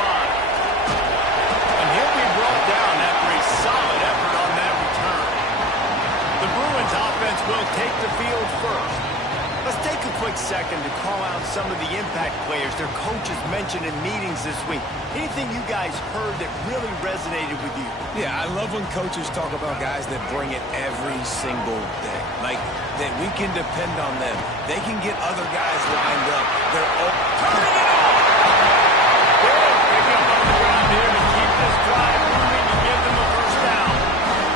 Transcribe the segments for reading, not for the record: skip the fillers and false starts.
And he'll be brought down after a solid effort on that return. The Bruins offense will take the field first. Let's take a quick second to call out some of the impact players their coaches mentioned in meetings this week. Anything you guys heard that really resonated with you? Yeah, I love when coaches talk about guys that bring it every single day. Like, that we can depend on them. They can get other guys lined up. They're turning it on! Good pick up on the ground here to keep this drive moving to give them a first down.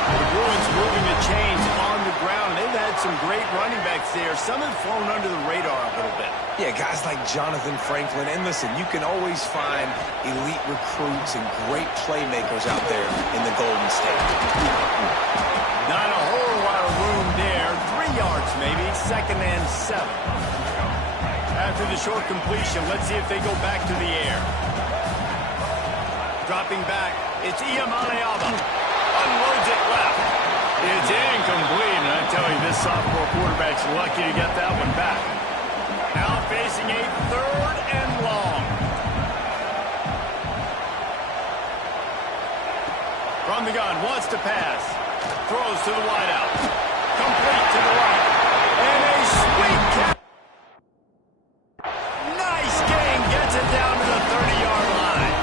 The Bruins moving the chains on the ground. They've had some great running backs there. Some have flown under the radar a little bit. Yeah, guys like Jonathan Franklin. And listen, you can always find elite recruits and great playmakers out there in the Golden State. Not a whole lot of room there. 3 yards maybe. 2nd and 7. After the short completion, let's see if they go back to the air. Dropping back, it's Iamaleava. Unloads it left. It's incomplete, and I tell you, this sophomore quarterback's lucky to get that one back. Now facing a 3rd and long. From the gun, wants to pass. Throws to the wideout. Complete to the right. And a sweet catch. Nice gain. Gets it down to the 30-yard line.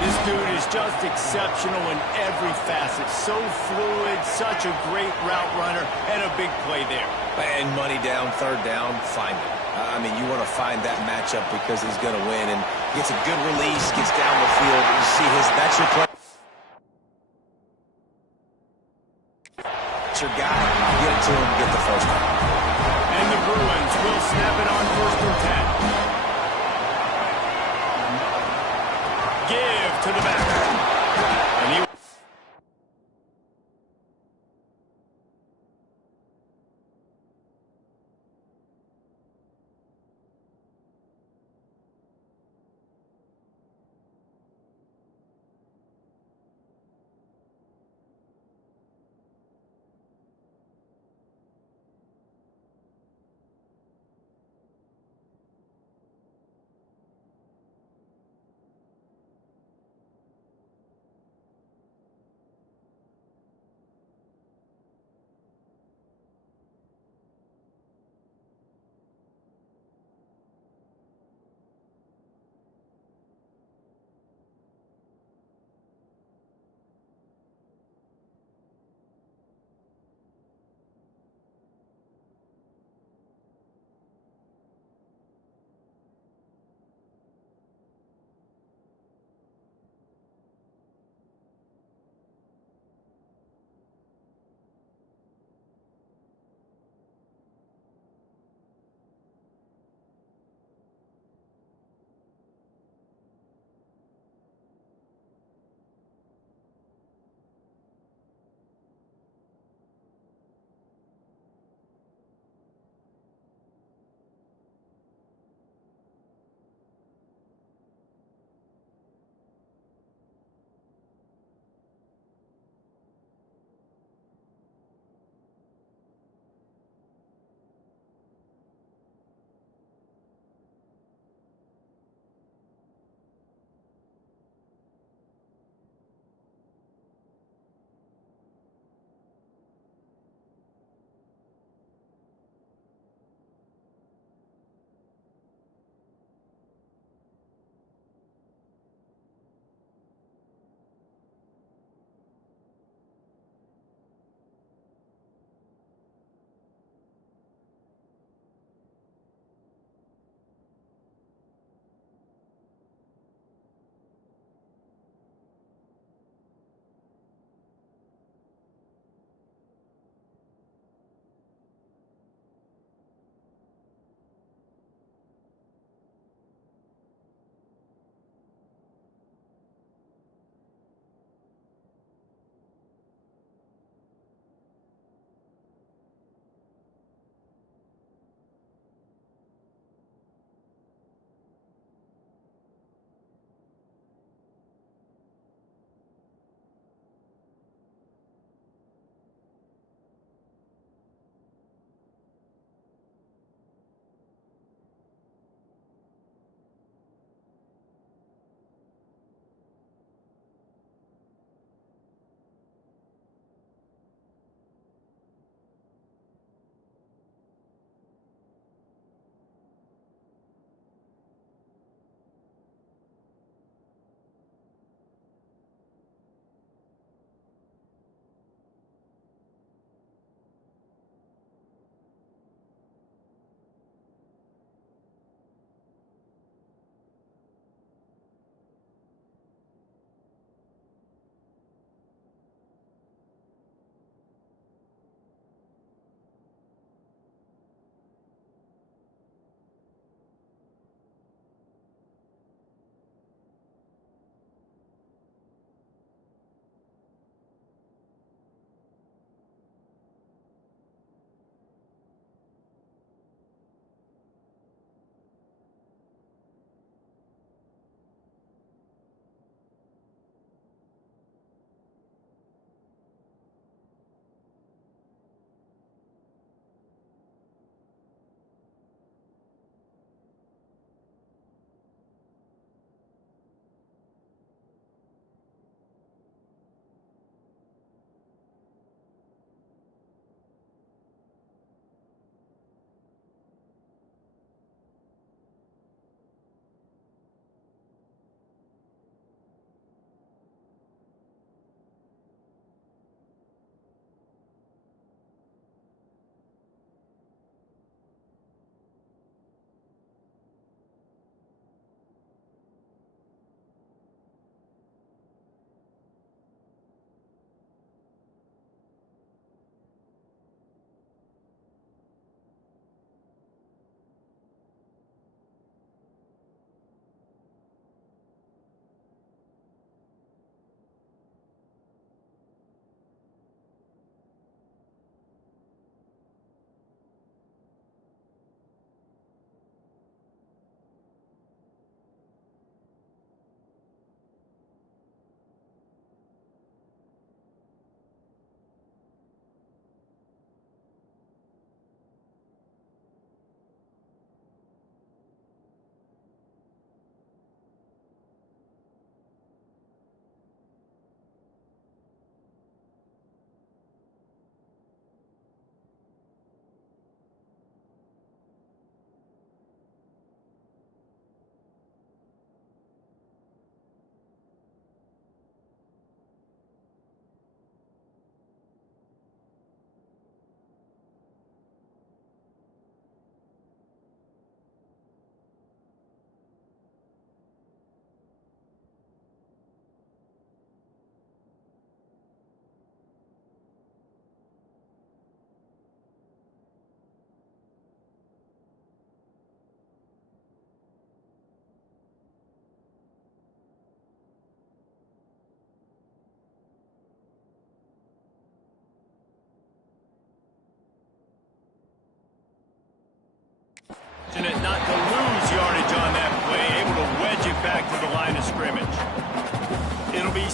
This dude is just exceptional in every facet. So fluid, such a great route runner, and a big play there. And money down, 3rd down, find him. I mean, you want to find that matchup because he's going to win. And gets a good release, gets down the field. You see that's your play. That's your guy. Get it to him, get the first down. And the Bruins will snap it on 1st and 10. Give to the back. And he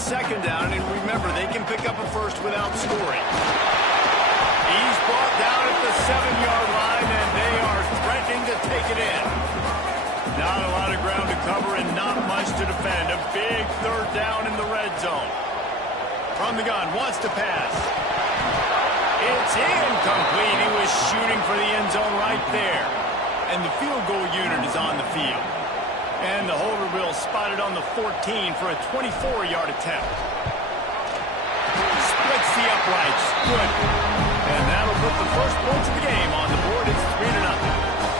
second down, and remember, they can pick up a first without scoring. He's brought down at the 7-yard line, and they are threatening to take it in. Not a lot of ground to cover and not much to defend. A big third down in the red zone. From the gun, wants to pass. It's incomplete. He was shooting for the end zone right there. And the field goal unit is on the field. And the holder will spot it on the 14 for a 24-yard attempt. Splits the uprights. Good. And that'll put the first points of the game on the board. It's 3-0.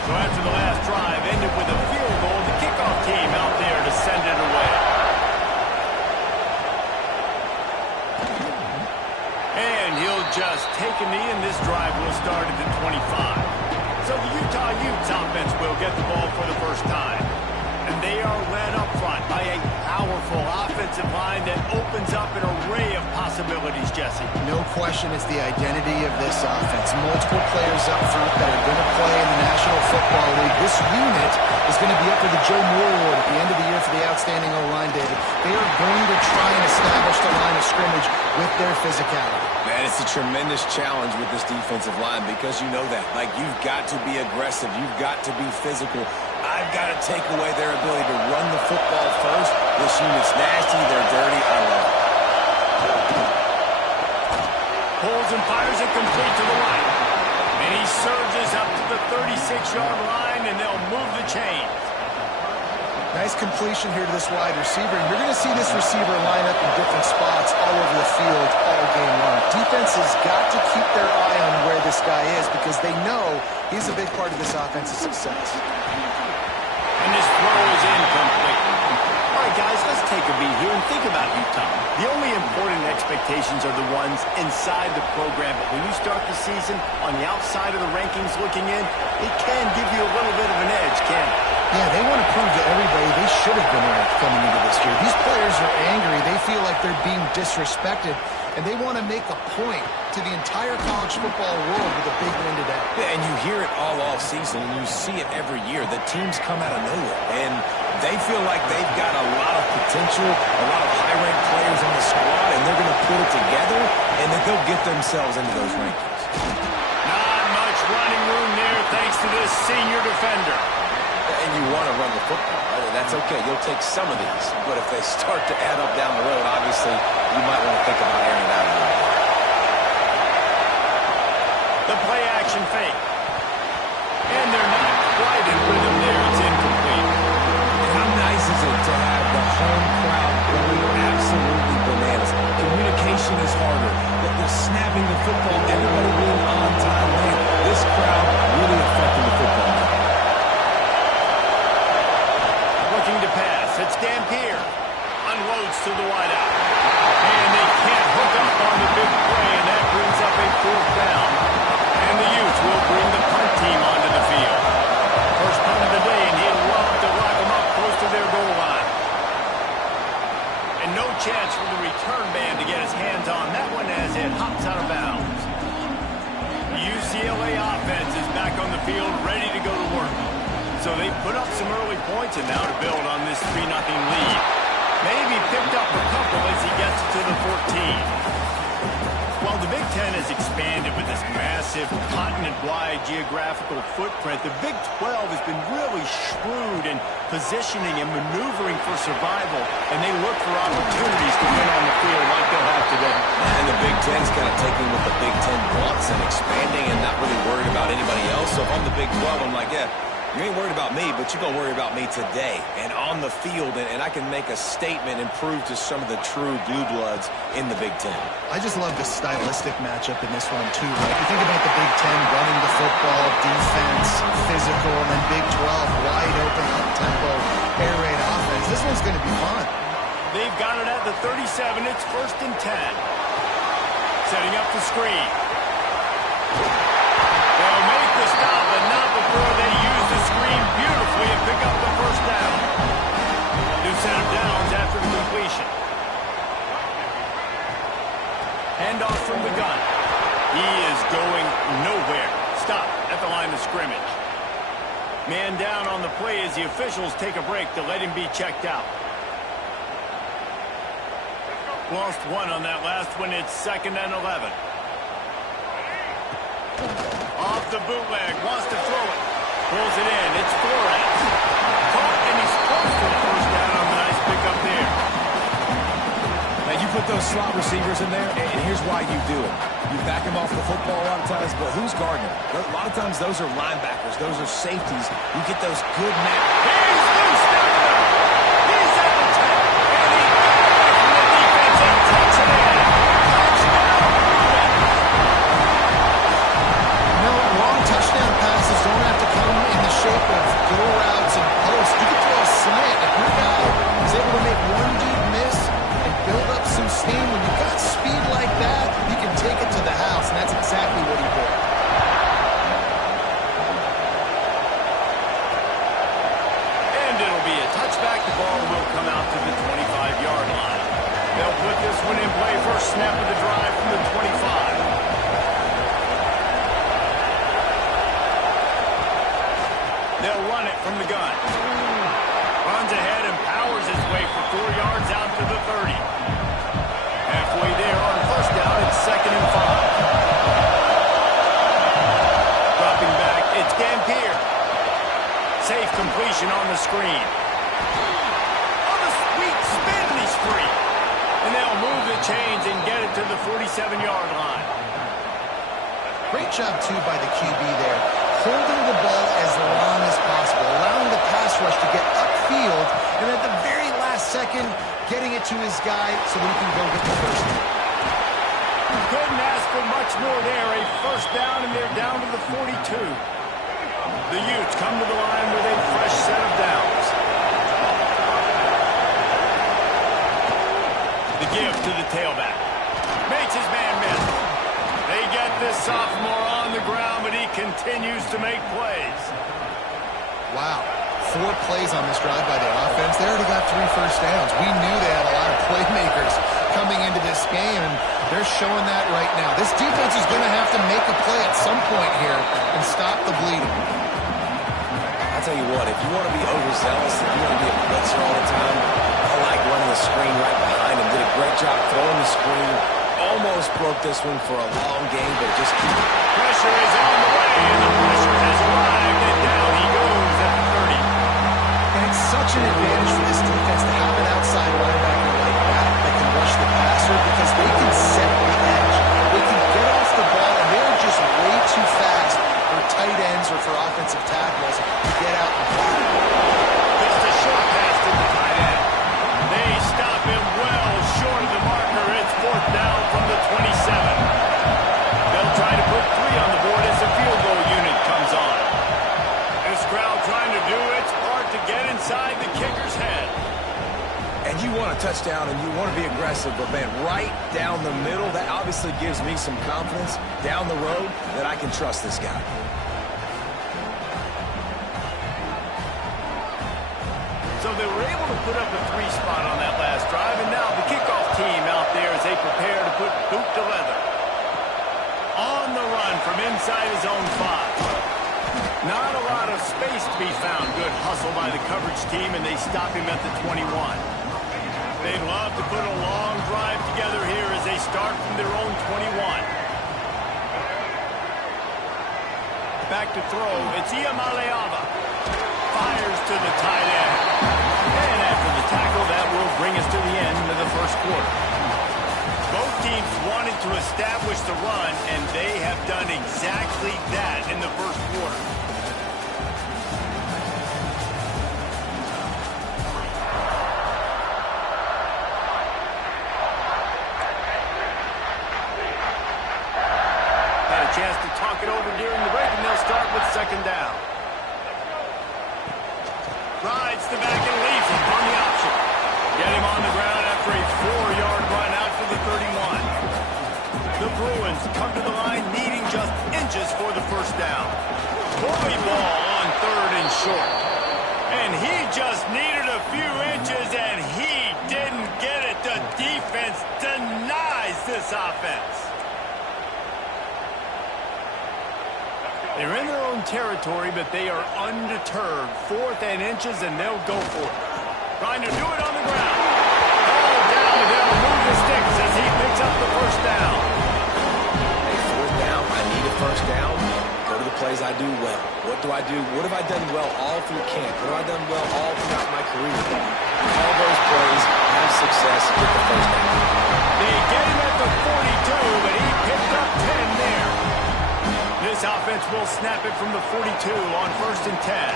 So after the last drive ended with a field goal, the kickoff team out there to send it away. And he'll just take a knee, and this drive will start at the 25. So the Utah Utes offense will get the ball for the first time. And they are led up front by a powerful offensive line that opens up an array of possibilities, Jesse. No question it's the identity of this offense. Multiple players up front that are going to play in the National Football League. This unit is going to be up for the Joe Moore Award at the end of the year for the outstanding O-line, David. They are going to try and establish the line of scrimmage with their physicality. Man, it's a tremendous challenge with this defensive line because you know that. Like, you've got to be aggressive. You've got to be physical. I've got to take away their ability to run the football first. This unit's nasty. They're dirty. I love it. Pulls and fires it complete to the right. And he surges up to the 36-yard line, and they'll move the chains. Nice completion here to this wide receiver. And you're going to see this receiver line up in different spots all over the field all game long. Defense has got to keep their eye on where this guy is because they know he's a big part of this offense's success. And this throw is incomplete. All right, guys, let's take a beat here and think about Utah. The only important expectations are the ones inside the program. But when you start the season on the outside of the rankings looking in, it can give you a little bit of an edge, can't it? Yeah, they want to prove to everybody they should have been ranked coming into this year. These players are angry. They feel like they're being disrespected, and they want to make a point to the entire college football world with a big win today. Yeah, and you hear it all season, and you see it every year. The teams come out of nowhere, and they feel like they've got a lot of potential, a lot of high-ranked players on the squad, and they're going to put it together, and then they'll get themselves into those rankings. Not much running room there thanks to this senior defender. And you want to run the football. That's okay. You'll take some of these. But if they start to add up down the road, obviously, you might want to think about airing it out a little bit. The play action fake. And they're not quite in rhythm there. It's incomplete. How nice is it to have the home crowd going absolutely bananas? Communication is harder. The snapping the football, everybody being on time. Man, this crowd really affecting the football game. Looking to pass. It's Dampier. Unloads to the wideout. And they can't hook up on the big play, and that brings up a fourth down. And the Utes will bring the punt team onto the field. First punt of the day, and he'd love to lock them up close to their goal line. And no chance for the return man to get his hands on that one as it hops out of bounds. The UCLA offense is back on the field, ready to go to work. So they put up some early points, and now to build on this 3-0 lead. Maybe picked up a couple as he gets to the 14. While the Big Ten has expanded with this massive continent-wide geographical footprint, the Big 12 has been really shrewd in positioning and maneuvering for survival, and they look for opportunities to win on the field like they'll have today. And the Big Ten's kind of taking what the Big Ten wants and expanding and not really worried about anybody else. So if I'm the Big 12, I'm like, yeah, you ain't worried about me, but you're going to worry about me today and on the field, and I can make a statement and prove to some of the true blue bloods in the Big Ten. I just love the stylistic matchup in this one, too. Right? You think about the Big Ten running the football, defense, physical, and then Big 12, wide open, up-tempo, air raid offense. This one's going to be fun. They've got it at the 37. It's 1st and 10. Setting up the screen. They'll make the stop, but not before they use the screen beautifully and pick up the first down. New set of downs after the completion. Handoff from the gun. He is going nowhere. Stop at the line of scrimmage. Man down on the play as the officials take a break to let him be checked out. Lost one on that last one. It's 2nd and 11. Off the bootleg. Wants to throw it. Pulls it in. It's Flores. Caught, and he's close to the first down on the nice pickup there. Now, you put those slot receivers in there, and here's why you do it. You back them off the football a lot of times, but who's guarding them? A lot of times, those are linebackers. Those are safeties. You get those good match. He's loose down the middle. He's at the 10. And he got away from the defense and takes it in. Touchdown, Bruins. No, long touchdown passes don't have to come in the shape of go routes and posts. You can throw a slant. If your guy is able to make one dude miss and build up some steam, when you've got speed like that, you can take it to the house, and that's exactly what he did. And it'll be a touchback. The ball will come out to the 25-yard line. They'll put this one in play. First snap of the drive from the 25. They'll run it from the gun. Runs ahead and powers his way for 4 yards out to the 30. Halfway there on first down, it's 2nd and 5. Dropping back, it's Gampier. Safe completion on the screen. On the sweet spin, and he's free. And they'll move the chains and get it to the 47-yard line. Great job, too, by the QB there. Holding the ball as long as possible, allowing the pass rush to get upfield, and at the very last second, getting it to his guy so that he can go get the first down. Couldn't ask for much more there. A first down, and they're down to the 42. The Utes come to the line with a fresh set of downs. The give to the tailback. Makes his man miss. They get this sophomore on the ground, but he continues to make plays. Wow. 4 plays on this drive by the offense. They already got 3 first downs. We knew they had a lot of playmakers coming into this game, and they're showing that right now. This defense is going to have to make a play at some point here and stop the bleeding. I'll tell you what, if you want to be overzealous, if you want to be a blitzer all the time, I like running the screen right behind him. Did a great job throwing the screen. Almost broke this one for a long game, but just keep it. Pressure is on the way, and the pressure has arrived, and down he goes at the 30. And it's such an advantage for this defense to have an outside linebacker like that that can rush the passer because they can set the edge. They can get off the ball, and they're just way too fast for tight ends or for offensive tackles to get out and block. Just a short pass to the tight end. They stop him well short of the marker. It's 4th down from the 27. They'll try to put 3 on the board as the field goal unit comes on. This crowd trying to do its part to get inside the kicker's head. And you want a touchdown and you want to be aggressive, but man, right down the middle, that obviously gives me some confidence down the road that I can trust this guy. So they were able to put up a 3 spot on that last drive, and now the kickoff team out there as they prepare to put boot to leather. On the run from inside his own 5. Not a lot of space to be found. Good hustle by the coverage team, and they stop him at the 21. They'd love to put a long drive together here as they start from their own 21. Back to throw. It's Iamaleava. Fires to the tight end. And after the tackle, that will bring us to the end of the first quarter. Both teams wanted to establish the run, and they have done exactly that in the first quarter. Had a chance to talk it over during the break, and they'll start with 2nd down. Rides the back and leaves him on the option. Get him on the ground after a 4-yard run out to the 31. The Bruins come to the line needing just inches for the first down. Bully ball on 3rd and short. And he just needed a few inches, and he didn't get it. The defense denies this offense. They're in their own territory, but they are undeterred. 4th and inches, and they'll go for it. Trying to do it on the ground. Ball down, they'll move the stick first down, go to the plays I do well. What do I do? What have I done well all through camp? What have I done well all throughout my career? All those plays, have success, get the first down. They get him at the 42, but he picked up 10 there. This offense will snap it from the 42 on 1st and 10.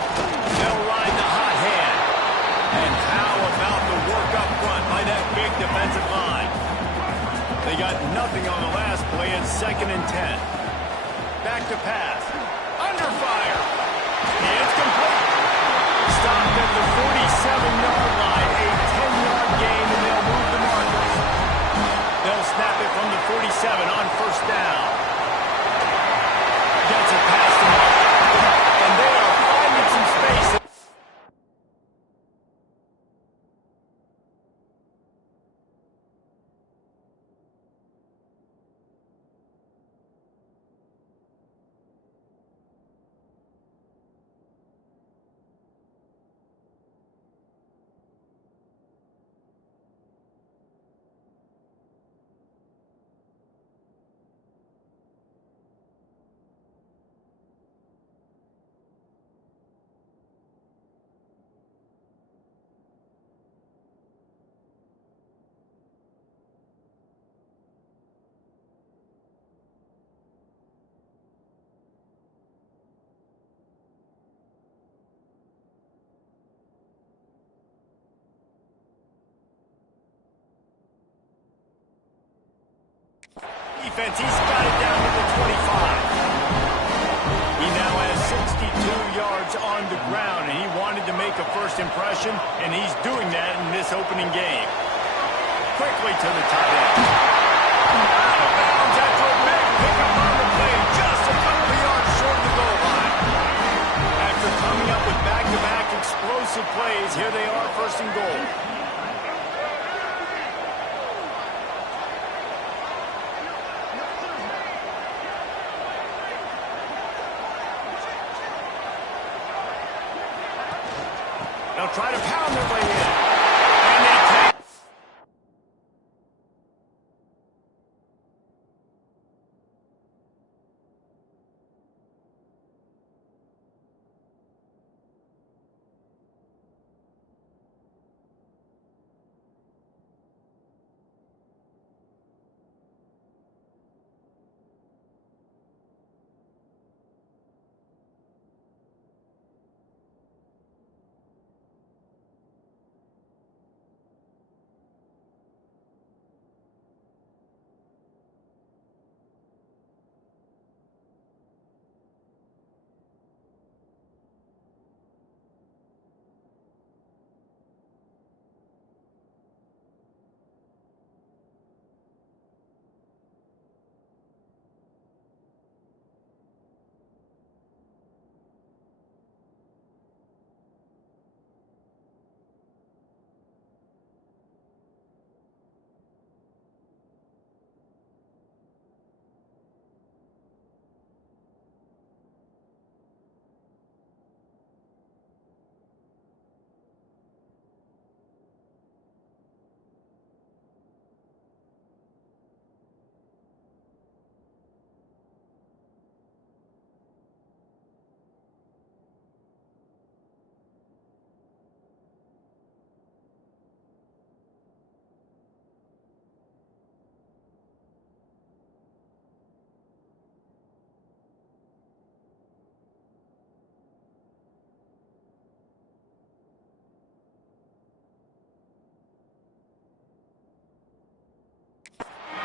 They'll ride the hot hand. And how about the work up front by that big defensive line? They got nothing on the last play at 2nd and 10. Back to pass. Under fire. It's complete. Stopped at the 47-yard line. A 10-yard gain, and they'll move the markers. They'll snap it from the 47 on 1st down. Gets it past them. And they are finding some space. Defense, he's got it down to the 25. He now has 62 yards on the ground, and he wanted to make a first impression, and he's doing that in this opening game. Quickly to the tight end. Out of bounds after a big pickup on the play, just a couple of yards short of the goal line. After coming up with back-to-back explosive plays, here they are, 1st and goal. They'll try to pound their way in. And they take.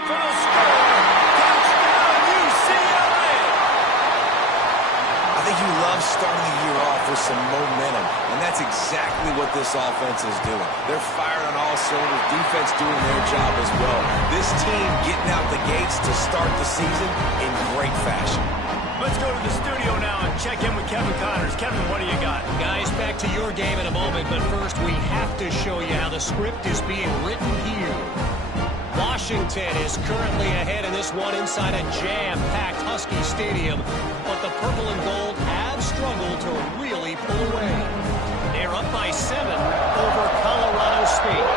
For the score, touchdown UCLA! I think you love starting the year off with some momentum, and that's exactly what this offense is doing. They're firing on all cylinders, defense doing their job as well. This team getting out the gates to start the season in great fashion. Let's go to the studio now and check in with Kevin Connors. Kevin, what do you got? Guys, back to your game in a moment, but first we have to show you how the script is being written here. Washington is currently ahead in this one inside a jam-packed Husky Stadium, but the purple and gold have struggled to really pull away. They're up by 7 over Colorado State.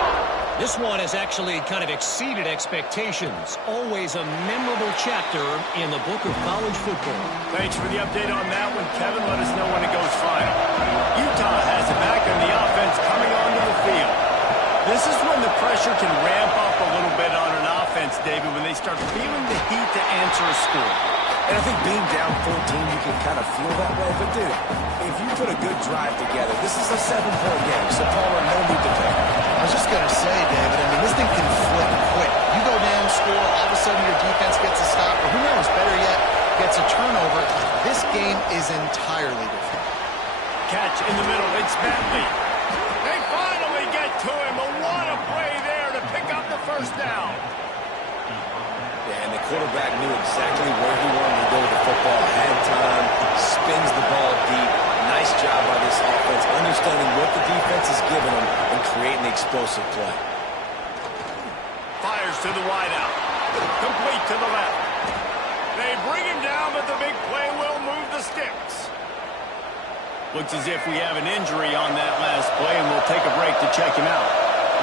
This one has actually kind of exceeded expectations. Always a memorable chapter in the book of college football. Thanks for the update on that one, Kevin. Let us know when it goes final. Utah has it back in the offense coming onto the field. This is when the pressure can ramp up a little bit on an offense, David, when they start feeling the heat to answer a score. And I think being down 14, you can kind of feel that way. But, dude, if you put a good drive together, this is a 7-point game. So, Paul, no need to panic. I was just going to say, David, I mean, this thing can flip quick. You go down, score, all of a sudden your defense gets a stop, or who knows, better yet, gets a turnover. This game is entirely different. Catch in the middle. It's Bentley. They finally get to him. A what a play there to pick up the first down. Yeah, and the quarterback knew exactly where he wanted to go with the football, had time, spins the ball deep. Nice job by this offense, understanding what the defense is giving them and creating the explosive play. Fires to the wideout. Complete to the left. They bring him down, but the big play will move the sticks. Looks as if we have an injury on that last play, and we'll take a break to check him out.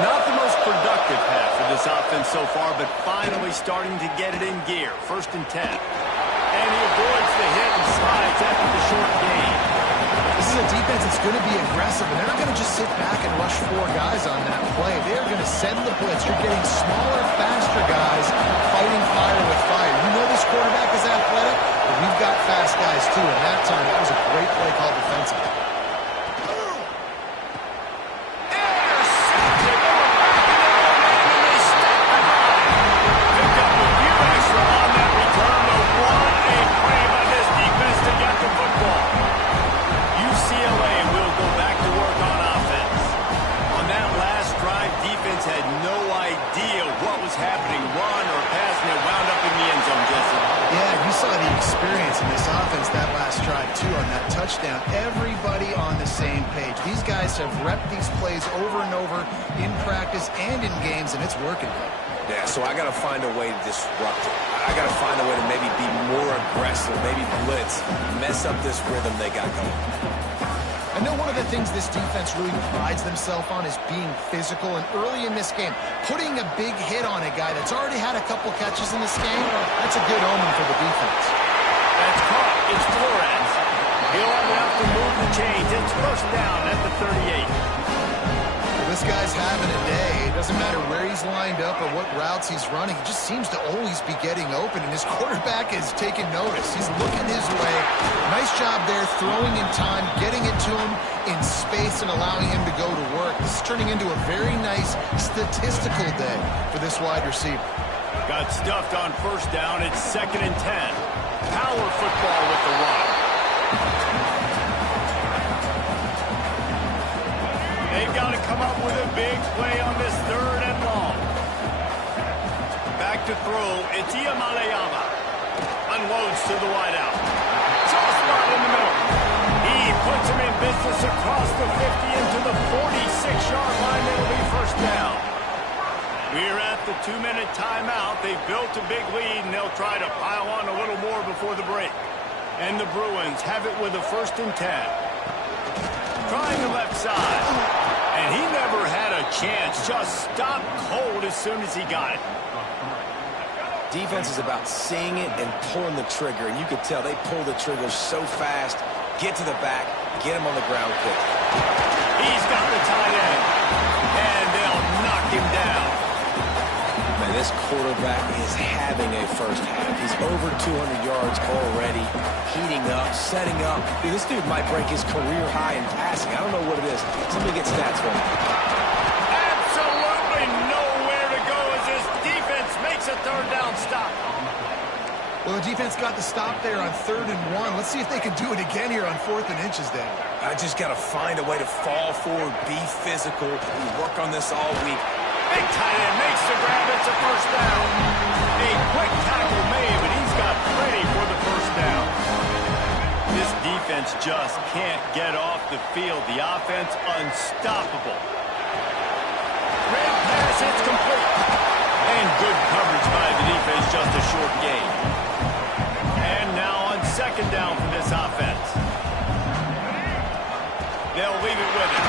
Not the most productive half for this offense so far, but finally starting to get it in gear. 1st and 10. And he avoids the hit and slides after the short gain. This is a defense that's going to be aggressive, and they're not going to just sit back and rush 4 guys on that play. They're going to send the blitz. You're getting smaller, faster guys fighting fire with fire. You know this quarterback is athletic, but we've got fast guys too. And that time, that was a great play called defensively. UCLA will go back to work on offense. On that last drive, defense had no idea what was happening. Run or pass, and it wound up in the end zone, Jesse. Yeah, you saw the experience in this offense that last drive, too, on that touchdown. Everybody on the same page. These guys have repped these plays over and over in practice and in games, and it's working. Yeah, so I got to find a way to disrupt it. I got to find a way to maybe be more aggressive, maybe blitz, mess up this rhythm they got going. I know one of the things this defense really prides themselves on is being physical, and early in this game, putting a big hit on a guy that's already had a couple catches in this game, that's a good omen for the defense. That's caught. It's Flores. He'll have enough to move the chains. It's 1st down at the 38. This guy's having a day. It doesn't matter where he's lined up or what routes he's running. He just seems to always be getting open, and his quarterback is taking notice. He's looking his way. Nice job there, throwing in time, getting it to him in space and allowing him to go to work. This is turning into a very nice statistical day for this wide receiver. Got stuffed on 1st down. It's 2nd and 10. Power football with the run. They've got to come up with a big play on this 3rd and long. Back to throw. It's Iamalayama. Unloads to the wideout. Soft spot in the middle. He puts him in business across the 50 into the 46-yard line. It'll be 1st down. We're at the 2-minute timeout. They've built a big lead, and they'll try to pile on a little more before the break. And the Bruins have it with a 1st and 10. Trying the left side. And he never had a chance. Just stopped cold as soon as he got it. Defense is about seeing it and pulling the trigger. And you could tell they pull the trigger so fast, get to the back, get him on the ground quick. He's got the tight end. And they'll knock him down. Man, this quarterback is having a first half. He's over 200 yards already, heating up, setting up. Dude, this dude might break his career high in passing. I don't know what it is. Somebody get stats for him. Absolutely nowhere to go as this defense makes a 3rd down stop. Well, the defense got the stop there on 3rd and 1. Let's see if they can do it again here on 4th and inches, Dan. I just got to find a way to fall forward, be physical. We work on this all week. Big tight end makes the grab. It's a 1st down. A quick tackle made, but he's got plenty for the 1st down. This defense just can't get off the field. The offense unstoppable. Red pass, it's complete. And good coverage by the defense, just a short gain. And now on 2nd down for this offense. They'll leave it with him.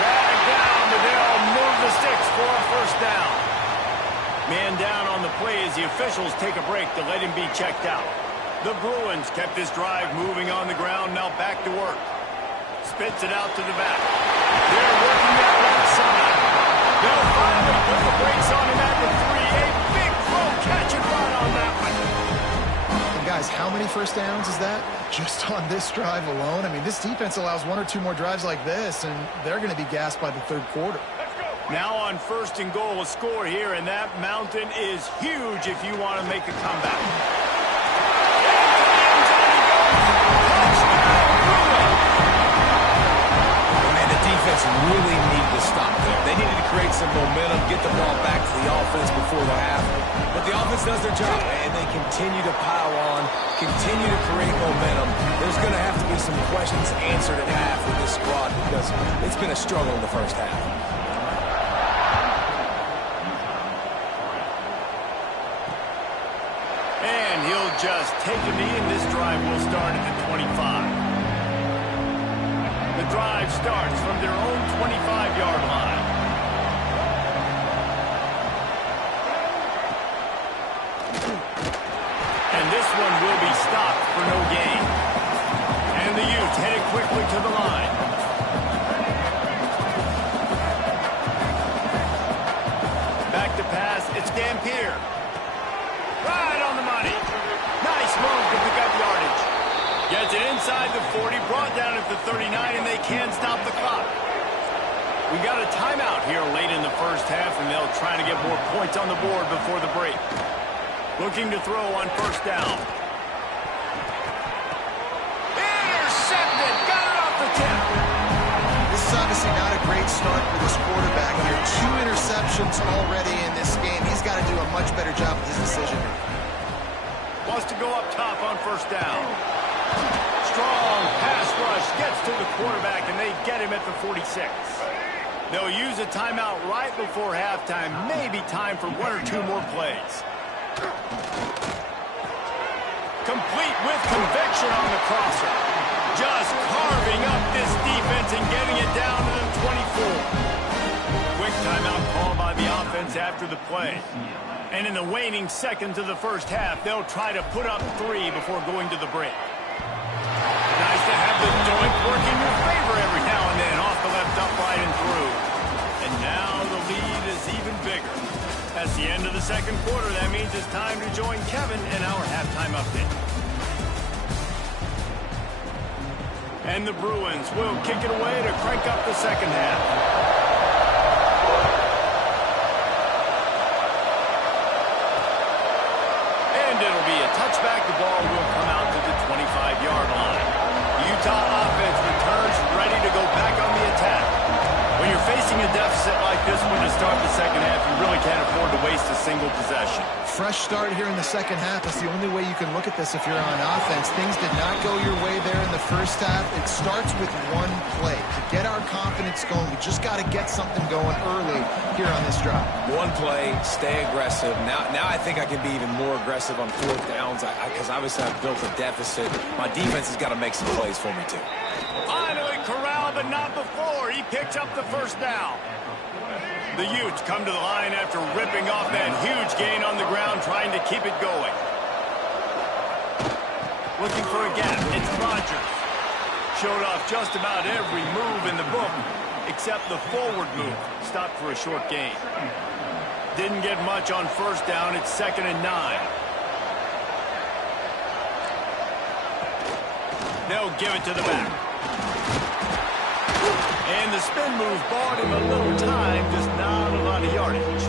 Drag down, but they'll move the sticks down. Man down on the play as the officials take a break to let him be checked out. The Bruins kept this drive moving on the ground, now back to work. Spits it out to the back. They're working that left side. They'll finally put the brakes on him at the 3. A big throw, catch and run on that one. And guys, how many first downs is that? Just on this drive alone? I mean, this defense allows 1 or 2 more drives like this, and they're going to be gassed by the third quarter. Now on first and goal, a score here, and that mountain is huge if you want to make a comeback. Man, the defense really needed to stop there. They needed to create some momentum, get the ball back to the offense before the half. But the offense does their job, and they continue to pile on, continue to create momentum. There's going to have to be some questions answered at half with this squad because it's been a struggle in the first half. And he'll just take a knee, and this drive will start at the 25. The drive starts from their own 25-yard line. And this one will be stopped for no gain. And the Utes headed quickly to the line. Back to pass, it's Dampier. Right on the money. Nice move to pick up yardage. Gets it inside the 40, brought down at the 39, and they can't stop the clock. We got a timeout here late in the first half, and they'll try to get more points on the board before the break. Looking to throw on first down. Intercepted! Got it off the tip! This is obviously not a great start for this quarterback here. 2 interceptions already in this game. He's got to do a much better job with his decision. Wants to go up top on first down. Strong pass rush gets to the quarterback, and they get him at the 46. They'll use a timeout right before halftime. Maybe time for 1 or 2 more plays. Complete with conviction on the crosser. Just carving up this defense and getting it down to the 24. Quick timeout call by the offense after the play. And in the waning seconds of the first half, they'll try to put up 3 before going to the break. Nice to have the joint work in your favor every now and then, off the left upright and through. And now the lead is even bigger. That's the end of the second quarter. That means it's time to join Kevin in our halftime update. And the Bruins will kick it away to crank up the second half. And it'll be a touchback. The ball will come out to the 25-yard line. The Utah offense returns ready to go back on the attack. When you're facing a deficit like this one to start the second half, you really can't afford to waste a single possession. Fresh start here in the second half. That's the only way you can look at this if you're on offense. Things did not go your way there in the first half. It starts with one play. To get our confidence going, we just got to get something going early here on this drive. One play, stay aggressive. Now I think I can be even more aggressive on fourth downs because obviously I've built a deficit. My defense has got to make some plays for me too. Finally corralled, but not before. He picks up the first down. The Utes come to the line after ripping off that huge gain on the ground, trying to keep it going. Looking for a gap. It's Rodgers. Showed off just about every move in the book, except the forward move. Stopped for a short gain. Didn't get much on first down. It's 2nd and 9. They'll give it to the back. And the spin move bought him a little time, just not a lot of yardage.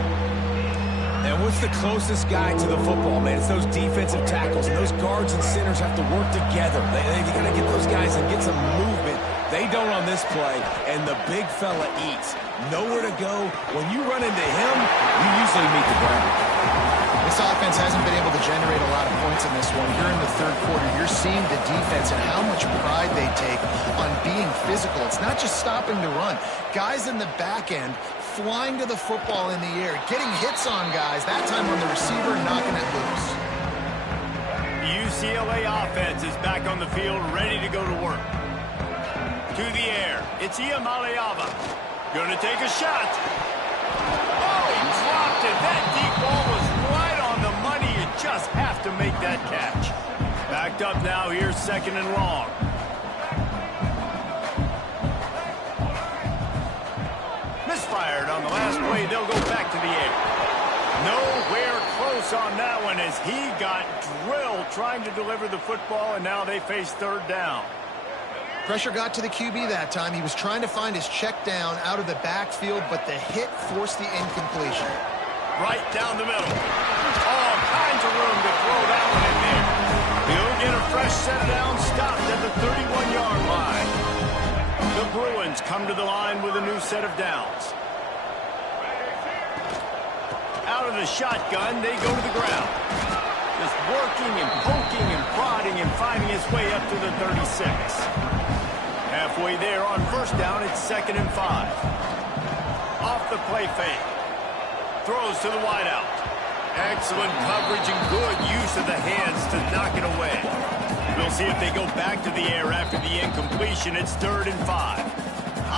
And what's the closest guy to the football, man? It's those defensive tackles, and those guards and centers have to work together. They got to get those guys and get some movement. They don't on this play, and the big fella eats. Nowhere to go. When you run into him, you usually meet the ground. This offense hasn't been able to generate a lot of points in this one. Here in the third quarter, you're seeing the defense and how much pride they take on being physical. It's not just stopping to run. Guys in the back end flying to the football in the air, getting hits on guys, that time on the receiver, knocking it loose. The UCLA offense is back on the field, ready to go to work. To the air, it's Iamaleava. Gonna take a shot. Oh, he dropped second and long. Misfired on the last play. They'll go back to the air. Nowhere close on that one as he got drilled trying to deliver the football, and now they face third down. Pressure got to the QB that time. He was trying to find his check down out of the backfield, but the hit forced the incompletion. Right down the middle. All kinds of room to throw that one in there. He'll get a fresh set of downs, stopped at the 31-yard line. The Bruins come to the line with a new set of downs. Out of the shotgun, they go to the ground. Just working and poking and prodding and finding his way up to the 36. Halfway there on first down, it's 2nd and 5. Off the play fake. Throws to the wideout. Excellent coverage and good use of the hands to knock it away. We'll see if they go back to the air after the incompletion. It's 3rd and 5.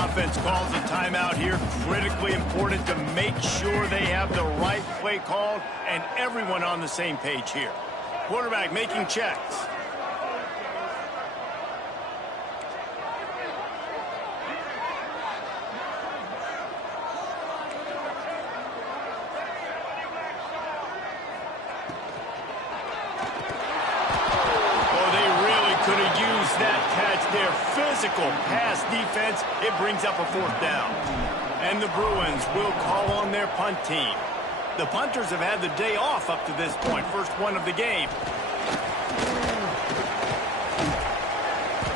Offense calls a timeout here. Critically important to make sure they have the right play called and everyone on the same page here. Quarterback making checks. Could have used that catch there. Physical pass defense. It brings up a 4th down. And the Bruins will call on their punt team. The punters have had the day off up to this point. First one of the game.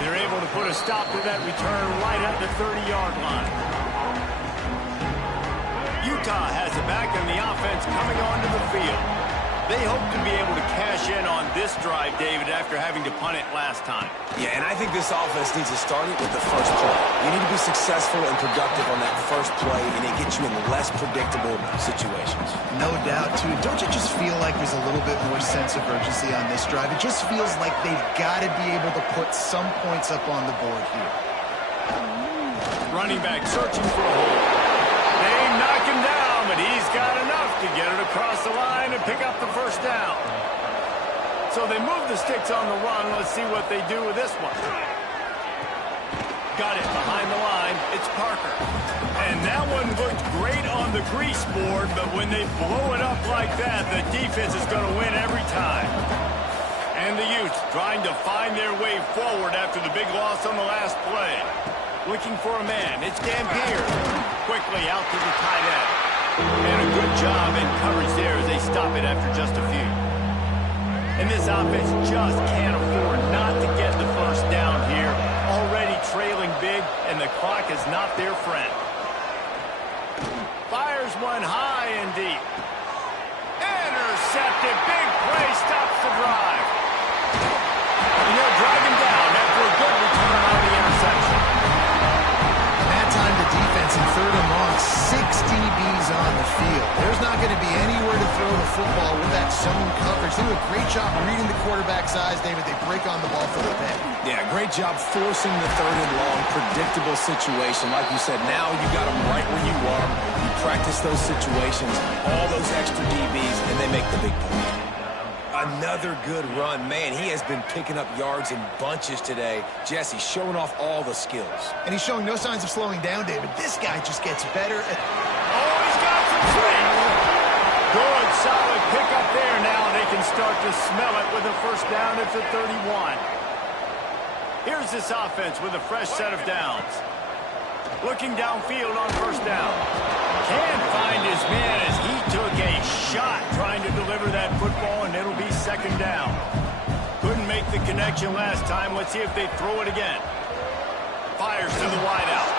They're able to put a stop to that return right at the 30-yard line. Utah has it back and the offense coming onto the field. They hope to be able to cash in on this drive, David, after having to punt it last time. Yeah, and I think this offense needs to start it with the first play. You need to be successful and productive on that first play, and it gets you in less predictable situations. No doubt, too. Don't you just feel like there's a little bit more sense of urgency on this drive? It just feels like they've got to be able to put some points up on the board here. Running back searching for a hole. They knock him down, but he's got enough to get it across the line and pick up the first down. So they move the sticks on the run. Let's see what they do with this one. Got it behind the line. It's Parker. And that one looked great on the grease board, but when they blow it up like that, the defense is going to win every time. And the Utes trying to find their way forward after the big loss on the last play. Looking for a man. It's Dampier. Quickly out to the tight end. And a good job in coverage there as they stop it after just a few. And this offense just can't afford not to get the first down here. Already trailing big, and the clock is not their friend. Fires one high and deep. Intercepted. Big play stops the drive. And they'll drag him down after a good return on the interception. That time the defense in 3rd and long, 6 DBs on the field. There's not going to be anywhere to throw the football with that zone coverage. They do a great job reading the quarterback's eyes, David. They break on the ball for the pick. Yeah, great job forcing the 3rd and long, predictable situation. Like you said, now you got them right where you want them. You practice those situations, all those extra DBs, and they make the big play. Another good run. Man, he has been picking up yards in bunches today. Jesse showing off all the skills. And he's showing no signs of slowing down, David. This guy just gets better. Oh, he's got some speed. Good, solid pickup there. Now they can start to smell it with a first down at the 31. Here's this offense with a fresh set of downs. Looking downfield on first down. Can't find his man as he took a shot trying to deliver that football, and it'll be 2nd down. Couldn't make the connection last time. Let's see if they throw it again. Fires to the wideout.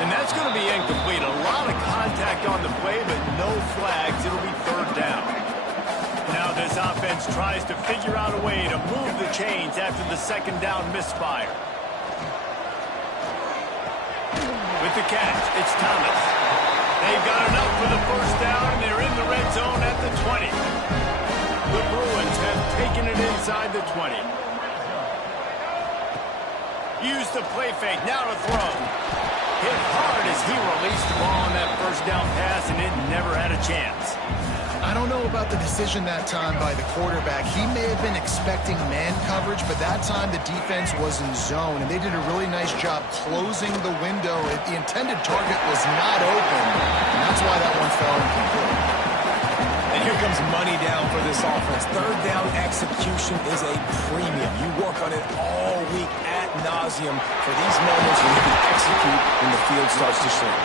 And that's going to be incomplete. A lot of contact on the play, but no flags. It'll be 3rd down. Now this offense tries to figure out a way to move the chains after the 2nd down misfire. With the catch, it's Thomas. They've got enough for the first down, and they're in the red zone at the 20. The Bruins have taken it inside the 20. Use the play fake, now to throw. Hit hard as he released the ball on that first down pass, and it never had a chance. I don't know know about the decision that time by the quarterback. He may have been expecting man coverage, but that time the defense was in zone, and they did a really nice job closing the window. The intended target was not open, and that's why that one fell incomplete. And here comes money down for this offense. Third down execution is a premium. You work on it all week ad nauseum for these moments when you can execute when the field starts to shrink.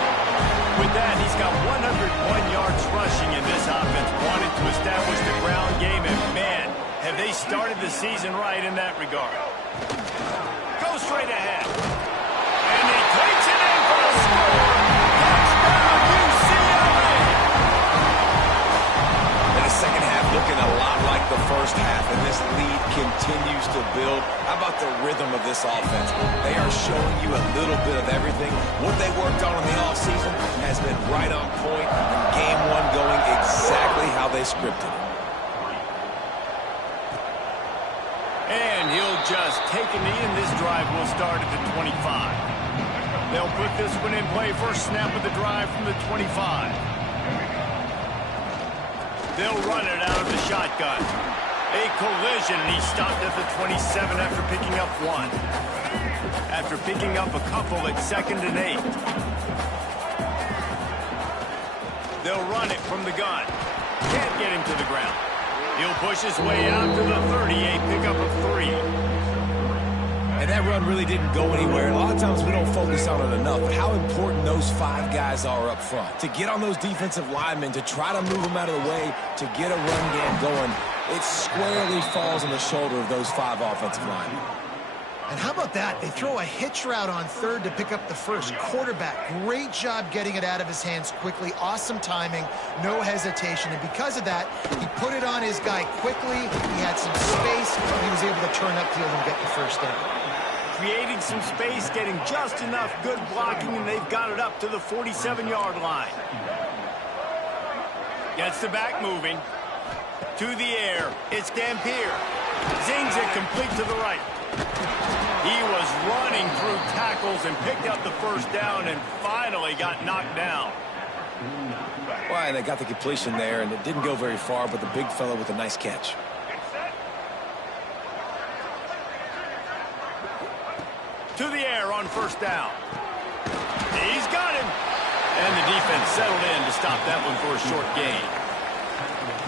With that, he's got 101 yards rushing, and this offense wanted to establish the ground game, and man, have they started the season right in that regard. Go straight ahead. And he takes it in for a score. Touchdown, UCLA! And the second half looking a lot like the first half, and this lead continues to build. How about the rhythm of this offense? They are showing you a little bit of everything. What they worked on in the offseason has been right on point, and game one going exactly how they scripted it. And he'll just take a knee, and this drive will start at the 25. They'll put this one in play. First snap of the drive from the 25. They'll run it out of the shotgun. A collision, and he stopped at the 27 after picking up one. After picking up a couple at 2nd and 8. They'll run it from the gun. Can't get him to the ground. He'll push his way out to the 38, pickup of 3. And that run really didn't go anywhere. A lot of times we don't focus on it enough, but how important those 5 guys are up front. To get on those defensive linemen, to try to move them out of the way, to get a run game going, it squarely falls on the shoulder of those 5 offensive linemen. And how about that? They throw a hitch route on 3rd to pick up the first. Quarterback, great job getting it out of his hands quickly. Awesome timing, no hesitation. And because of that, he put it on his guy quickly. He had some space. He was able to turn upfield and get the first down. Creating some space, getting just enough good blocking, and they've got it up to the 47-yard line. Gets the back moving. To the air. It's Dampier. Zings it complete to the right. He was running through tackles and picked up the first down and finally got knocked down. Well, and they got the completion there, and it didn't go very far, but the big fellow with a nice catch. To the air on first down. He's got him. And the defense settled in to stop that one for a short gain.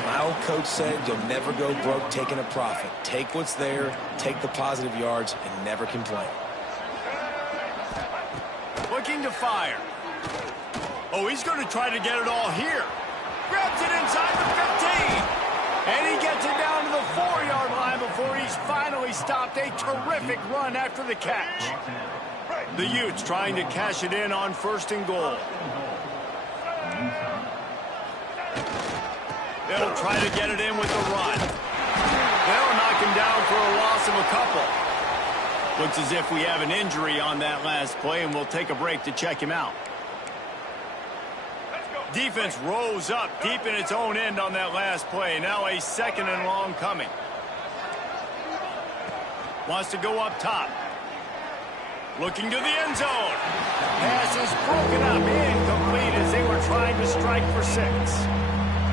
My old coach said you'll never go broke taking a profit. Take what's there, take the positive yards, and never complain. Looking to fire. Oh, he's going to try to get it all here. Grabs it inside the 15. And he gets it down to the 4-yard line before he's finally stopped. A terrific run after the catch. The Utes trying to cash it in on 1st and goal. They'll try to get it in with the run. They'll knock him down for a loss of a couple. Looks as if we have an injury on that last play, and we'll take a break to check him out. Defense rose up deep in its own end on that last play. Now a 2nd and long coming. Wants to go up top. Looking to the end zone. Pass is broken up. Incomplete as they were trying to strike for 6.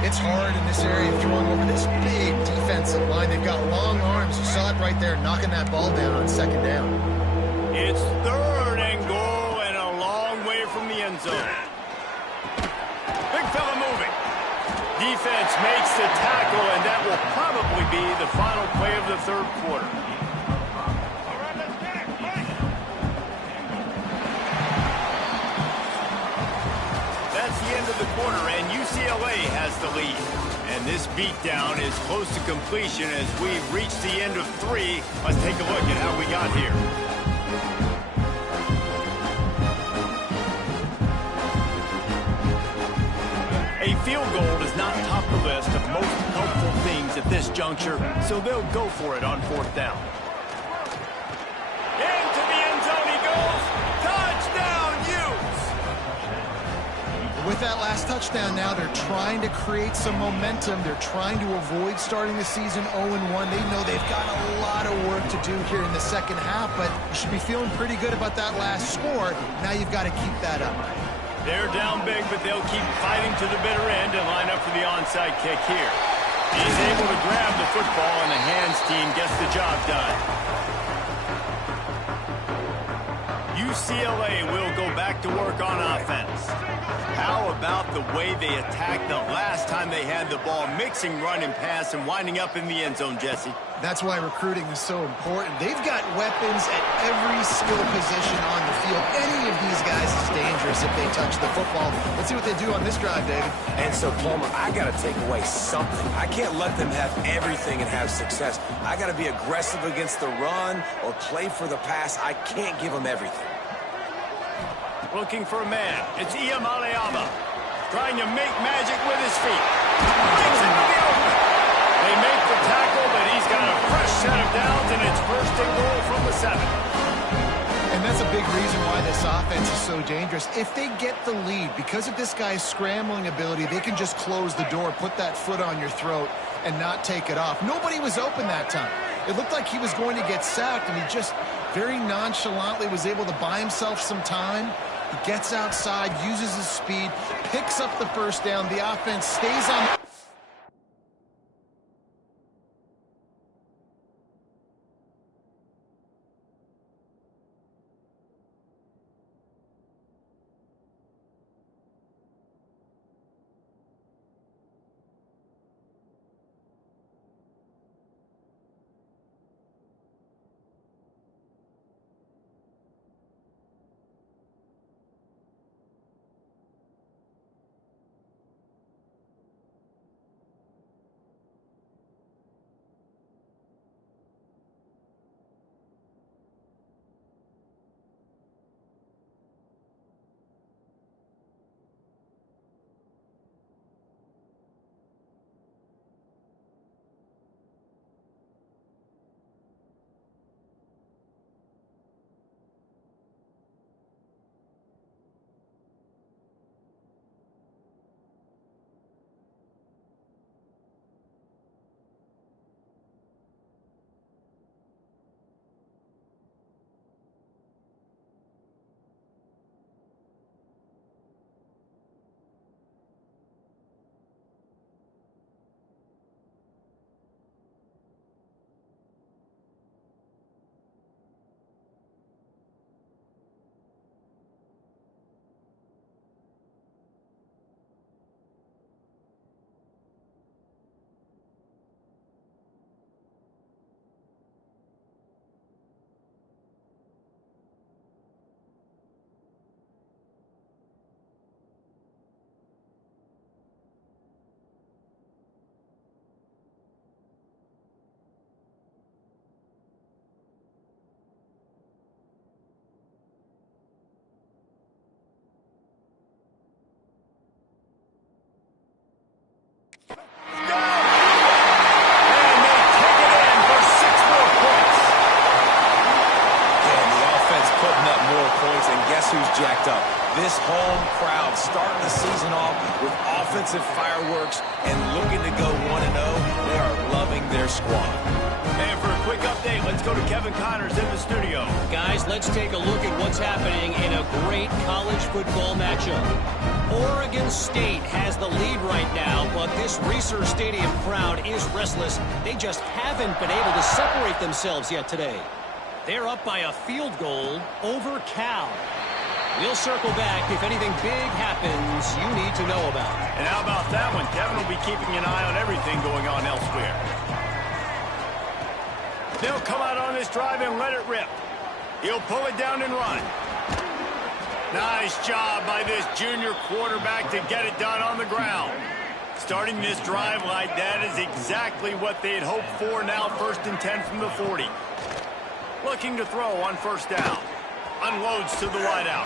It's hard in this area throwing over this big defensive line. They've got long arms. You saw it right there, knocking that ball down on 2nd down. It's 3rd and goal and a long way from the end zone. Big fella moving. Defense makes the tackle, and that will probably be the final play of the 3rd quarter. That's the end of the quarter, and UCLA has the lead. And this beatdown is close to completion as we reach the end of 3. Let's take a look at how we got here. A field goal does not top the list of most helpful things at this juncture, so they'll go for it on 4th down. Into the end zone he goes. Touchdown, Utes! With that last touchdown now, they're trying to create some momentum. They're trying to avoid starting the season 0-1. They know they've got a lot of work to do here in the second half, but you should be feeling pretty good about that last score. Now you've got to keep that up. They're down big, but they'll keep fighting to the bitter end and line up for the onside kick here. He's able to grab the football, and the hands team gets the job done. UCLA will go back to work on offense. How about the way they attacked the last time they had the ball, mixing run and pass and winding up in the end zone, Jesse? That's why recruiting is so important. They've got weapons at every skill position on the field. Any of these guys is dangerous if they touch the football. Let's see what they do on this drive, David. And so, Palmer, I got to take away something. I can't let them have everything and have success. I got to be aggressive against the run or play for the pass. I can't give them everything. Looking for a man. It's Iyamaleama. Trying to make magic with his feet. Brings it to the open. They make the tackle, but he's got a fresh set of downs, and it's first and goal from the 7. And that's a big reason why this offense is so dangerous. If they get the lead, because of this guy's scrambling ability, they can just close the door, put that foot on your throat, and not take it off. Nobody was open that time. It looked like he was going to get sacked, and he just very nonchalantly was able to buy himself some time. He gets outside, uses his speed, picks up the first down. The offense stays on. Jacked up. This home crowd starting the season off with offensive fireworks and looking to go 1-0. They are loving their squad. And for a quick update, let's go to Kevin Connors in the studio. Guys, let's take a look at what's happening in a great college football matchup. Oregon State has the lead right now, but this Reser Stadium crowd is restless. They just haven't been able to separate themselves yet today. They're up by a field goal over Cal. We'll circle back if anything big happens you need to know about. And how about that one? Kevin will be keeping an eye on everything going on elsewhere. They'll come out on this drive and let it rip. He'll pull it down and run. Nice job by this junior quarterback to get it done on the ground. Starting this drive like that is exactly what they'd hoped for. Now 1st and 10 from the 40. Looking to throw on first down. Unloads to the wideout.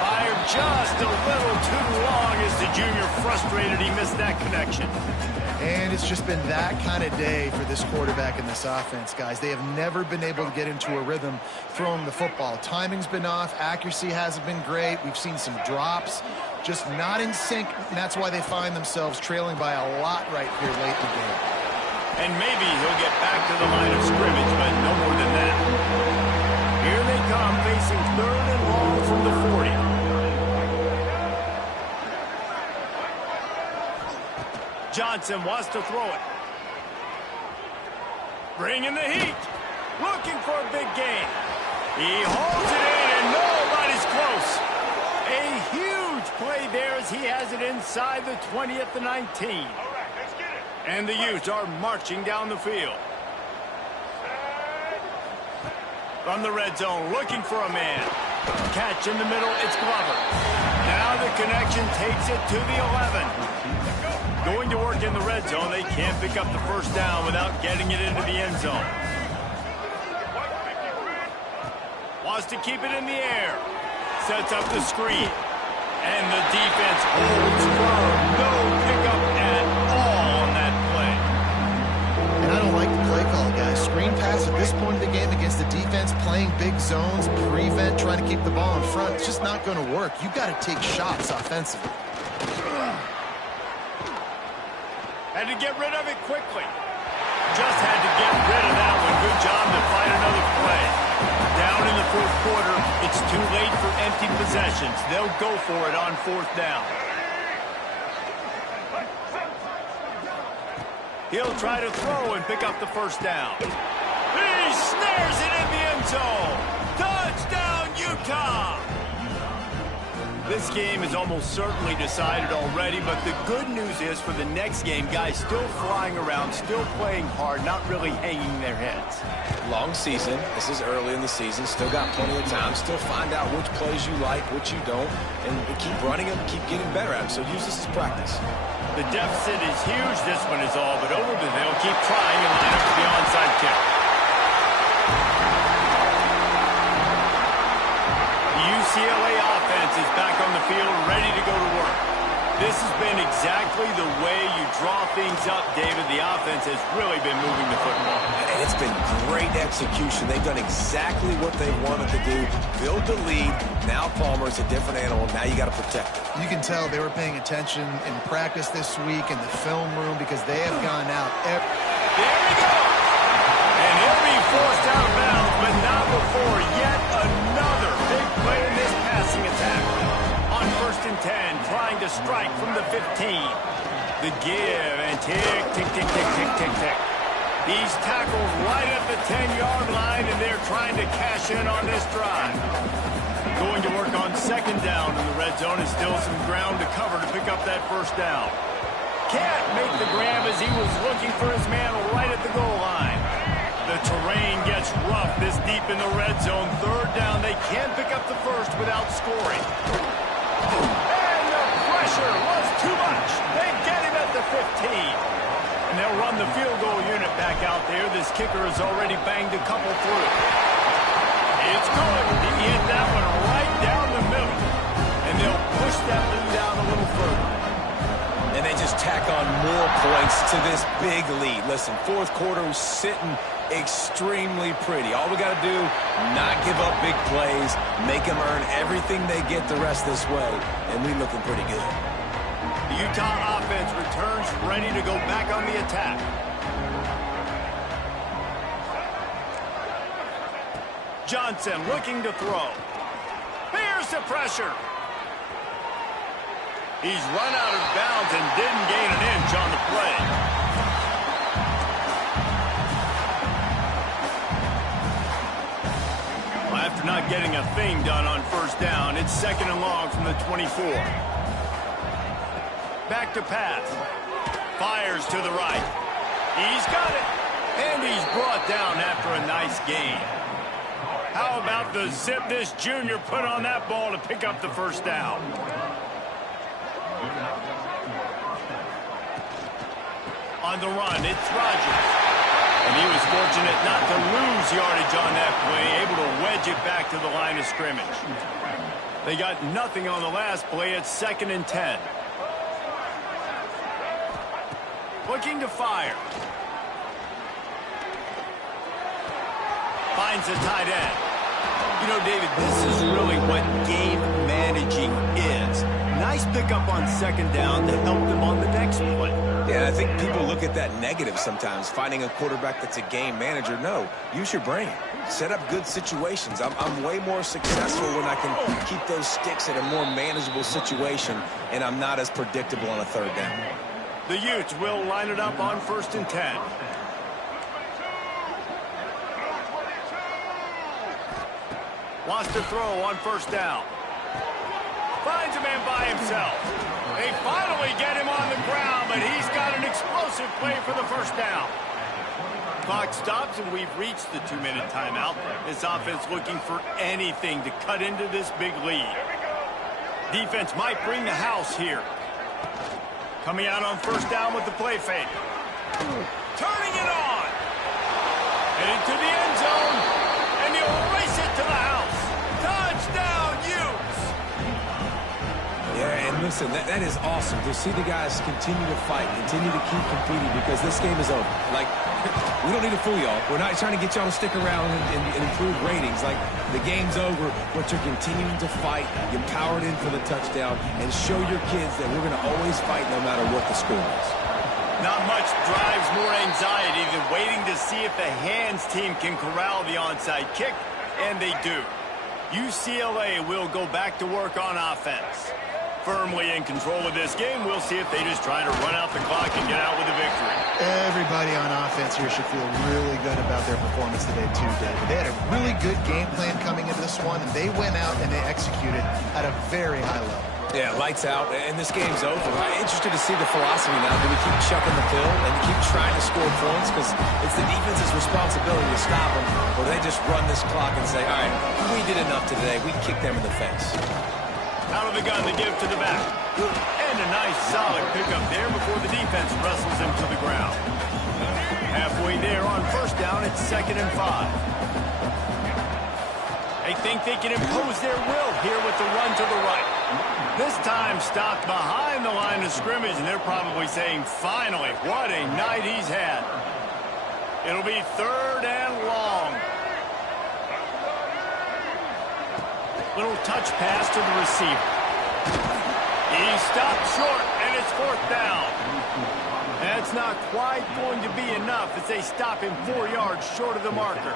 Fired just a little too long as the junior frustrated. He missed that connection. And it's just been that kind of day for this quarterback in this offense, guys. They have never been able to get into a rhythm throwing the football. Timing's been off. Accuracy hasn't been great. We've seen some drops. Just not in sync, and that's why they find themselves trailing by a lot right here late in the game. And maybe he'll get back to the line of scrimmage, but no more than that. Here they come, facing 3rd and long from the 40. Johnson wants to throw it. Bringing the heat. Looking for a big gain. He holds it in, and nobody's close. A huge play there as he has it inside the 20 at the 19. All right, let's get it. And the Utes are marching down the field. From the red zone, looking for a man. Catch in the middle, it's Glover. Now the connection takes it to the 11. Going to work in the red zone, they can't pick up the first down without getting it into the end zone. Wants to keep it in the air. Sets up the screen. And the defense holds firm. No pickup at all on that play. And I don't like the play call, guys. Screen pass at this point of the game against the defense, playing big zones, prevent, trying to keep the ball in front. It's just not going to work. You've got to take shots offensively. Had to get rid of it quickly. Just had to get rid of that one. Good job to find another play. Down in the fourth quarter, it's too late for empty possessions. They'll go for it on fourth down. He'll try to throw and pick up the first down. He snares it in the end zone. Touchdown, Utah! This game is almost certainly decided already, but the good news is for the next game, guys still flying around, still playing hard, not really hanging their heads. Long season. This is early in the season. Still got plenty of time. Still find out which plays you like, which you don't, and keep running them, keep getting better at them. So use this as practice. The deficit is huge, this one is all, but over the they'll keep trying and line up for the onside kick. The UCLA offense is back on the field, ready to go to work. This has been exactly the way you draw things up, David. The offense has really been moving the football. And it's been great execution. They've done exactly what they wanted to do. Build the lead. Now Palmer's a different animal. Now you got to protect it. You can tell they were paying attention in practice this week in the film room because they have gone out. There he goes. And he'll be forced out of bounds, but not before yet another big play in this passing attack. On 1st and 10, trying to strike from the 15. The give and tick, tick, tick, tick, tick, tick, tick. He's tackled right at the 10-yard line, and they're trying to cash in on this drive. Going to work on 2nd down in the red zone, and still some ground to cover to pick up that first down. Can't make the grab as he was looking for his man right at the goal line. The terrain gets rough this deep in the red zone. 3rd down, they can't pick up the first without scoring. And the pressure was too much. They get him at the 15. And they'll run the field goal unit back out there. This kicker has already banged a couple through. It's good. He hit that one right down the middle. And they'll push that lead down a little further. And they just tack on more points to this big lead. Listen, 4th quarter was sitting extremely pretty. All we got to do, not give up big plays, make them earn everything they get the rest this way, and we looking pretty good. The Utah offense returns ready to go back on the attack. Johnson looking to throw. Here's the pressure. He's run out of bounds and didn't gain an inch on the play. After not getting a thing done on 1st down, it's 2nd and long from the 24. Back to pass. Fires to the right. He's got it. And he's brought down after a nice gain. How about the zip this junior put on that ball to pick up the first down? On the run, it's Rodgers. And he was fortunate not to lose yardage on that play, able to wedge it back to the line of scrimmage. They got nothing on the last play. It's 2nd and 10. Looking to fire. Finds the tight end. You know, David, this is really what game managing is. Nice pickup on 2nd down to help them on the next play. Yeah, I think people look at that negative sometimes, finding a quarterback that's a game manager. No, use your brain. Set up good situations. I'm way more successful when I can keep those sticks in a more manageable situation, and I'm not as predictable on a 3rd down. The Utes will line it up on 1st and 10. Wants to throw on first down. Finds a man by himself. They finally get him on the ground, but he's got an explosive play for the first down. Clock stops, and we've reached the 2-minute timeout. This offense looking for anything to cut into this big lead. Defense might bring the house here. Coming out on first down with the play fake. Turning it on. Heading to the end zone, and he'll race it to the house. Touchdown, Utes! Yeah, and listen, that is awesome to see the guys continue to fight, continue to keep competing, because this game is over. Like, we don't need to fool y'all. We're not trying to get y'all to stick around and improve ratings. Like, the game's over, but you're continuing to fight. You powered in for the touchdown, and show your kids that we're going to always fight no matter what the score is. Not much drives more anxiety than waiting to see if the hands team can corral the onside kick, and they do. UCLA will go back to work on offense. Firmly in control of this game, we'll see if they just try to run out the clock and get out with a victory. Everybody on offense here should feel really good about their performance today too, David. They had a really good game plan coming into this one, and they went out and they executed at a very high level. Yeah, lights out, and this game's over. I'm interested to see the philosophy now. Do we keep chucking the pill and keep trying to score points? Because it's the defense's responsibility to stop them, or they just run this clock and say, all right, we did enough today. We kick them in the face. Out of the gun to give to the back. And a nice solid pickup there before the defense wrestles him to the ground. Halfway there on first down, it's 2nd and 5. They think they can impose their will here with the run to the right. This time stopped behind the line of scrimmage, and they're probably saying, finally, what a night he's had. It'll be 3rd and long. Little touch pass to the receiver. He stopped short, and it's 4th down. That's not quite going to be enough as they stop him 4 yards short of the marker.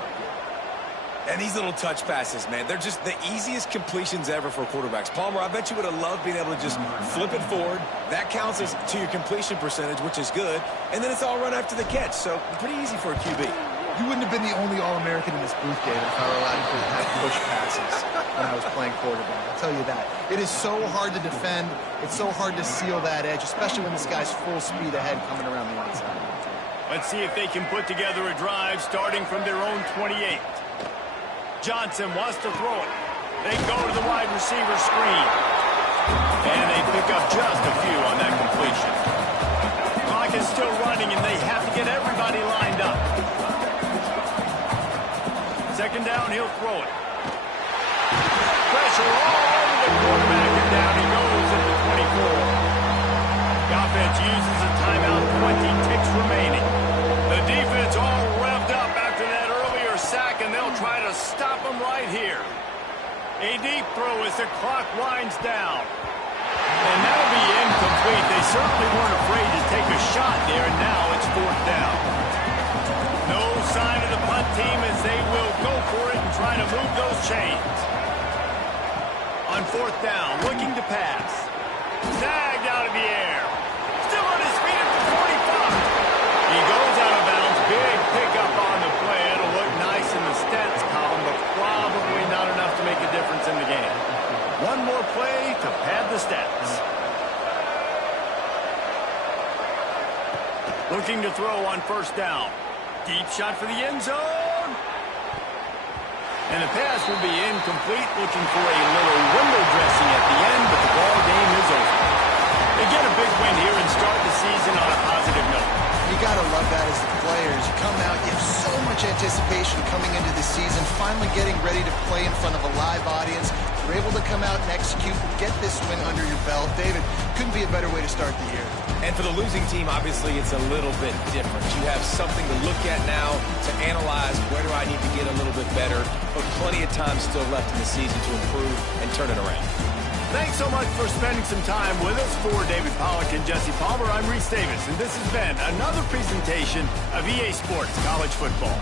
And these little touch passes, man, they're just the easiest completions ever for quarterbacks. Palmer, I bet you would have loved being able to just flip it forward. That counts as to your completion percentage, which is good. And then it's all run after the catch, so pretty easy for a QB. You wouldn't have been the only All-American in this booth, David, if I were allowed to have push passes when I was playing quarterback. I'll tell you that. It is so hard to defend. It's so hard to seal that edge, especially when this guy's full speed ahead coming around the outside. Let's see if they can put together a drive starting from their own 28. Johnson wants to throw it. They go to the wide receiver screen. And they pick up just a few on that completion. Clock is still running, and they have to get everybody lined up. 2nd down, he'll throw it. Pressure all over the quarterback, and down he goes at the 24. The offense uses a timeout, 20 ticks remaining. The defense all revved up after that earlier sack, and they'll try to stop them right here. A deep throw as the clock winds down. And that'll be incomplete. They certainly weren't afraid to take a shot there, and now it's 4th down. No sign of the punt team as they will go for it and try to move those chains. On 4th down, looking to pass. Snagged out of the air. Still on his feet at the 45. He goes out of bounds. Big pickup on the play. It'll look nice in the stats column, but probably not enough to make a difference in the game. One more play to pad the stats. Looking to throw on first down. Deep shot for the end zone. And the pass will be incomplete, looking for a little window dressing at the end, but the ball game is over. They get a big win here and start the season on a positive note. You got to love that as the players. You come out, you have so much anticipation coming into the season, finally getting ready to play in front of a live audience. You're able to come out and execute, get this win under your belt. David, couldn't be a better way to start the year. And for the losing team, obviously, it's a little bit different. You have something to look at now to analyze where do I need to get a little bit better, but plenty of time still left in the season to improve and turn it around. Thanks so much for spending some time with us. For David Pollack and Jesse Palmer, I'm Reese Davis, and this has been another presentation of EA Sports College Football.